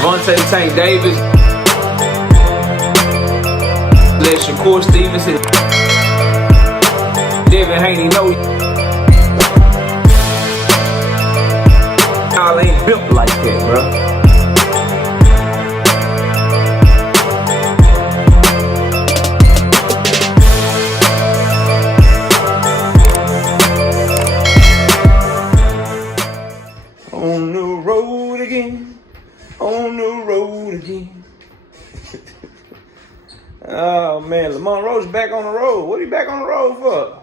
Devontae Tank Davis. Let Shakur Stevenson. Devin Haney know y'all ain't built like that, bro. On the road again, on the road again. Oh man, Lamont Roach back on the road. What are you back on the road for?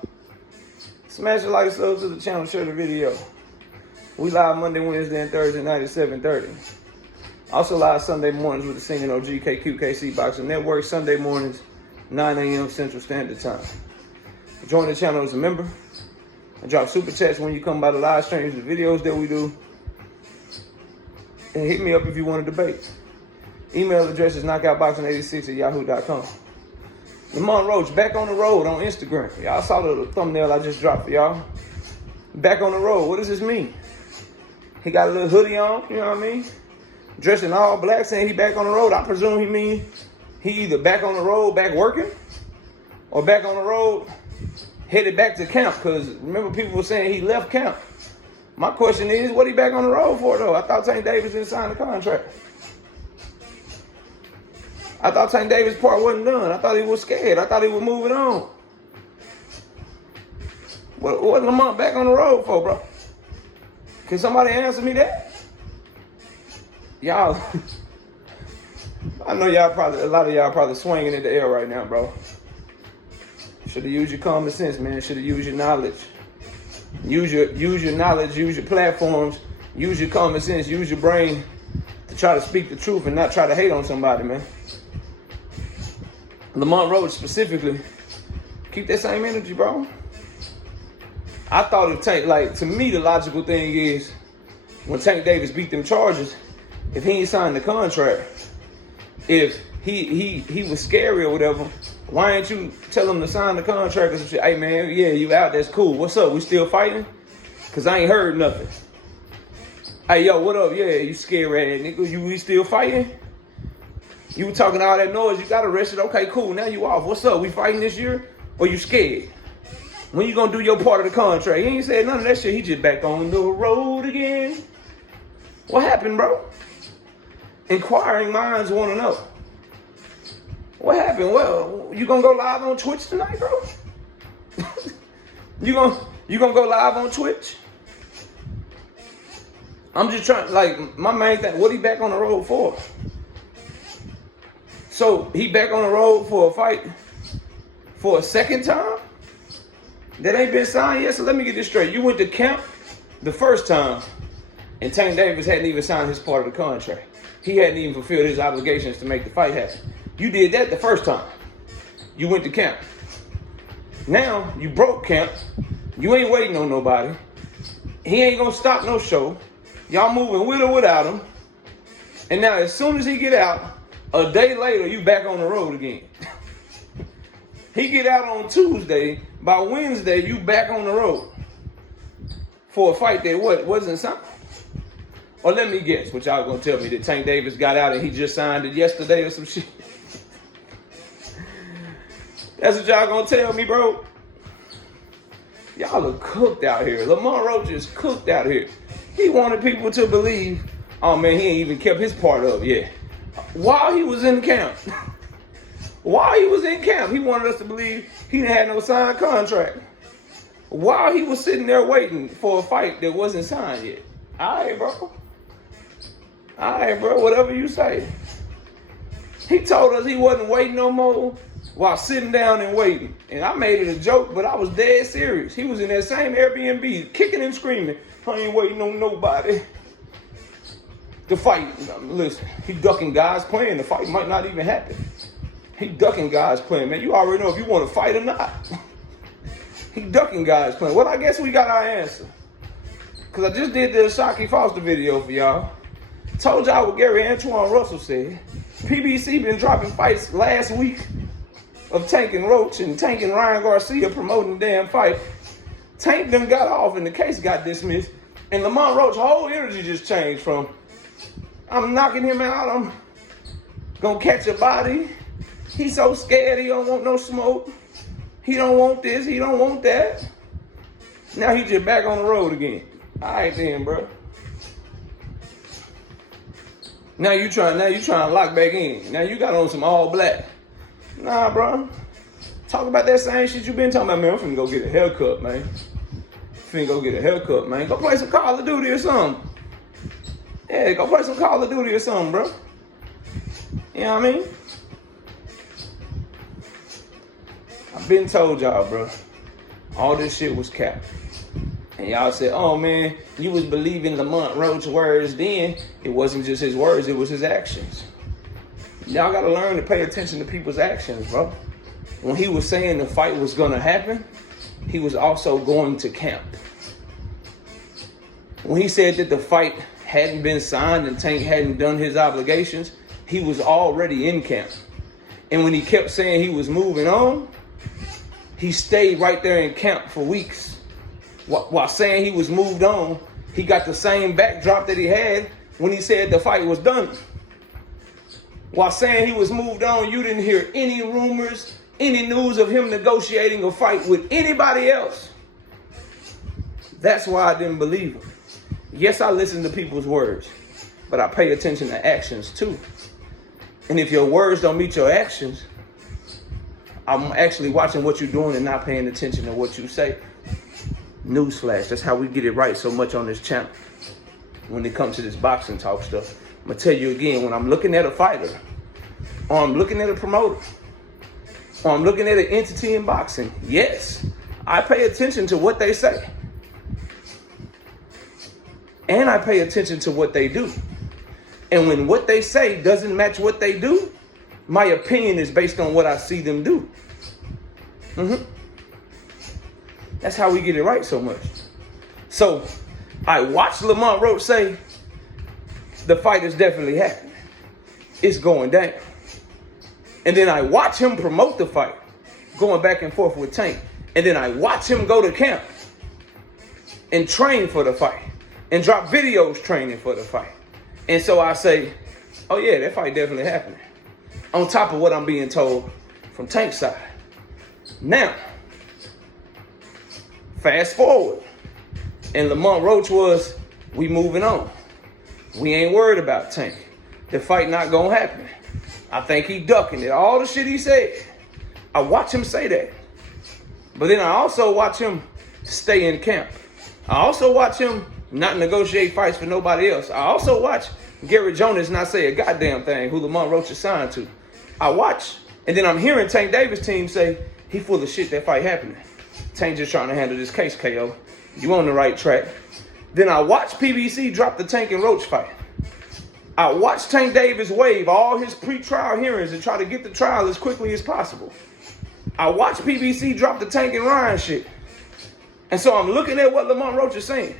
Smash the like, sub to the channel, share the video. We live Monday, Wednesday, and Thursday night at 7:30. Also live Sunday mornings with the Singing OG KQKC Boxing Network. Sunday mornings, 9 a.m. Central Standard Time. Join the channel as a member. I drop super chats when you come by the live streams, the videos that we do. And hit me up if you want to debate. Email address is knockoutboxing86@yahoo.com. Lamont Roach back on the road on Instagram. Y'all saw the thumbnail I just dropped for y'all. Back on the road. What does this mean? He got a little hoodie on, you know what I mean? Dressed in all black, saying he back on the road. I presume he mean he either back on the road, back working, or back on the road, headed back to camp. Because remember, people were saying he left camp. My question is, what he back on the road for, though? I thought Tank Davis didn't sign the contract. I thought Tank Davis' part wasn't done. I thought he was scared. I thought he was moving on. What Lamont back on the road for, bro? Can somebody answer me that? Y'all, I know y'all probably, a lot of y'all probably swinging in the air right now, bro. Should have used your common sense, man. Should have used your knowledge. Use your knowledge, use your platforms, use your common sense, use your brain to try to speak the truth and not try to hate on somebody, man. Lamont Roach specifically, keep that same energy, bro. I thought if Tank, like, to me, the logical thing is when Tank Davis beat them charges, if he ain't signed the contract, if he was scary or whatever, why ain't you tell him to sign the contract or some shit? Hey, man, yeah, you out, that's cool. What's up, we still fighting? Because I ain't heard nothing. Hey, yo, what up? Yeah, you scary ass nigga. We still fighting? You were talking all that noise, you got arrested. Okay, cool, now you off. What's up, we fighting this year? Or you scared? When you gonna do your part of the contract? He ain't said none of that shit. He just back on the road again. What happened, bro? Inquiring minds want to know. What happened? Well, you gonna go live on Twitch tonight, bro? you gonna go live on Twitch? I'm just trying, like, my main thing, what he back on the road for? So he back on the road for a fight for a second time? That ain't been signed yet, so let me get this straight. You went to camp the first time, and Tank Davis hadn't even signed his part of the contract. He hadn't even fulfilled his obligations to make the fight happen. You did that the first time. You went to camp. Now, you broke camp. You ain't waiting on nobody. He ain't gonna stop no show. Y'all moving with or without him. And now, as soon as he get out, a day later, you back on the road again. He get out on Tuesday. By Wednesday, you back on the road for a fight that wasn't signed. Or let me guess, what y'all gonna tell me, that Tank Davis got out and he just signed it yesterday or some shit? That's what y'all gonna tell me, bro? Y'all are cooked out here. Lamont Roach is cooked out here. He wanted people to believe, oh man, he ain't even kept his part up yet. While he was in camp. While he was in camp, he wanted us to believe he didn't have no signed contract. While he was sitting there waiting for a fight that wasn't signed yet. All right, bro. All right, bro, whatever you say. He told us he wasn't waiting no more while sitting down and waiting. And I made it a joke, but I was dead serious. He was in that same Airbnb, kicking and screaming, I ain't waiting on nobody to fight. Listen, he ducking guys playing. The fight might not even happen. He ducking guys playing, man. You already know if you want to fight or not. He ducking guys playing. Well, I guess we got our answer. Because I just did the Shockey Foster video for y'all. Told y'all what Gary Antoine Russell said. PBC been dropping fights last week of Tank and Roach and Tank and Ryan Garcia promoting the damn fight. Tank done got off and the case got dismissed. And Lamont Roach's whole energy just changed from, I'm knocking him out. I'm gonna catch a body. He's so scared he don't want no smoke. He don't want this, he don't want that. Now he just back on the road again. All right then, bro. Now you trying to lock back in. Now you got on some all black. Nah, bro. Talk about that same shit you been talking about, man. I'm finna go get a haircut, man. Go play some Call of Duty or something. Yeah, go play some Call of Duty or something, bro. You know what I mean? I've been told y'all, bro. All this shit was capped. And y'all said, oh man, you was believing Lamont Roach's words then. It wasn't just his words, it was his actions. Y'all gotta learn to pay attention to people's actions, bro. When he was saying the fight was gonna happen, he was also going to camp. When he said that the fight hadn't been signed and Tank hadn't done his obligations, he was already in camp. And when he kept saying he was moving on, he stayed right there in camp for weeks. While saying he was moved on, he got the same backdrop that he had when he said the fight was done. While saying he was moved on, you didn't hear any rumors, any news of him negotiating a fight with anybody else. That's why I didn't believe him. Yes, I listen to people's words, but I pay attention to actions too. And if your words don't meet your actions, I'm actually watching what you're doing and not paying attention to what you say. Newsflash, that's how we get it right so much on this channel. When it comes to this boxing talk stuff, I'm gonna tell you again, when I'm looking at a fighter, or I'm looking at a promoter, or I'm looking at an entity in boxing, yes, I pay attention to what they say. And I pay attention to what they do. And when what they say doesn't match what they do, my opinion is based on what I see them do. That's how we get it right so much. So I watched Lamont Roach say, the fight is definitely happening. It's going down. And then I watch him promote the fight, going back and forth with Tank. And then I watch him go to camp and train for the fight and drop videos training for the fight. And so I say, oh yeah, that fight definitely happening. On top of what I'm being told from Tank's side. Now, fast forward. And Lamont Roach was, we moving on. We ain't worried about Tank. The fight not gonna happen. I think he ducking it. All the shit he said. I watch him say that. But then I also watch him stay in camp. I also watch him not negotiate fights for nobody else. I also watch Garrett Jonas not say a goddamn thing, who Lamont Roach is signed to. I watch, and then I'm hearing Tank Davis' team say, he full of shit, that fight happening. Tank just trying to handle this case, KO. You on the right track. Then I watch PBC drop the Tank and Roach fight. I watched Tank Davis waive all his pre-trial hearings and try to get the trial as quickly as possible. I watched PBC drop the Tank and Ryan shit. And so I'm looking at what Lamont Roach is saying.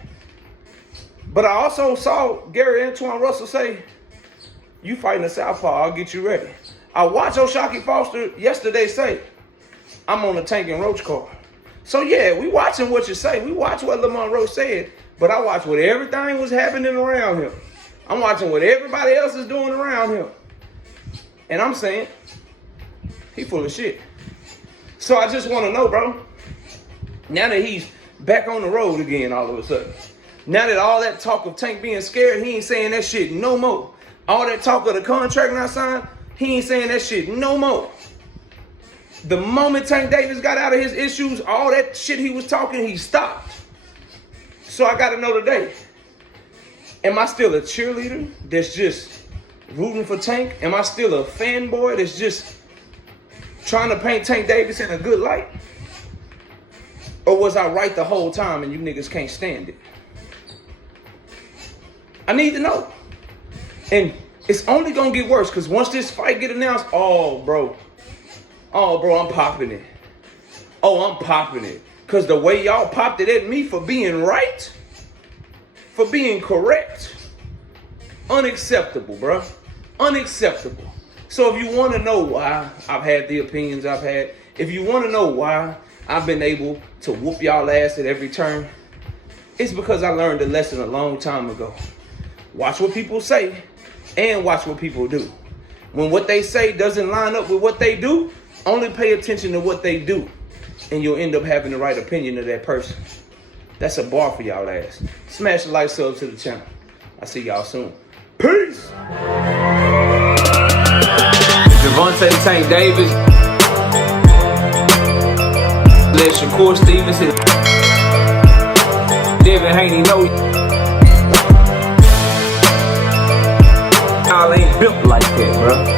But I also saw Gary Antoine Russell say, you fighting a southpaw, I'll get you ready. I watched O'Shaquie Foster yesterday say, I'm on the Tank and Roach card. So yeah, we watching what you say. We watch what Lamont Roach said, but I watch what everything was happening around him. I'm watching what everybody else is doing around him. And I'm saying, he full of shit. So I just want to know, bro, now that he's back on the road again all of a sudden, now that all that talk of Tank being scared, he ain't saying that shit no more. All that talk of the contract not signed, he ain't saying that shit no more. The moment Tank Davis got out of his issues, all that shit he was talking, he stopped. So I got to know today, am I still a cheerleader that's just rooting for Tank? Am I still a fanboy that's just trying to paint Tank Davis in a good light? Or was I right the whole time and you niggas can't stand it? I need to know. And it's only going to get worse because once this fight get announced, oh, bro, I'm popping it. Oh, I'm popping it. Because the way y'all popped it at me for being right, for being correct, unacceptable, bro. Unacceptable. So if you want to know why I've had the opinions I've had, if you want to know why I've been able to whoop y'all ass at every turn, it's because I learned a lesson a long time ago. Watch what people say and watch what people do. When what they say doesn't line up with what they do, only pay attention to what they do, and you'll end up having the right opinion of that person. That's a bar for y'all ass. Smash the like, sub to the channel. I'll see y'all soon. Peace! Javante the Tank Davis. Let Shakur Stevenson. Devin Haney know y'all ain't built like that, bro.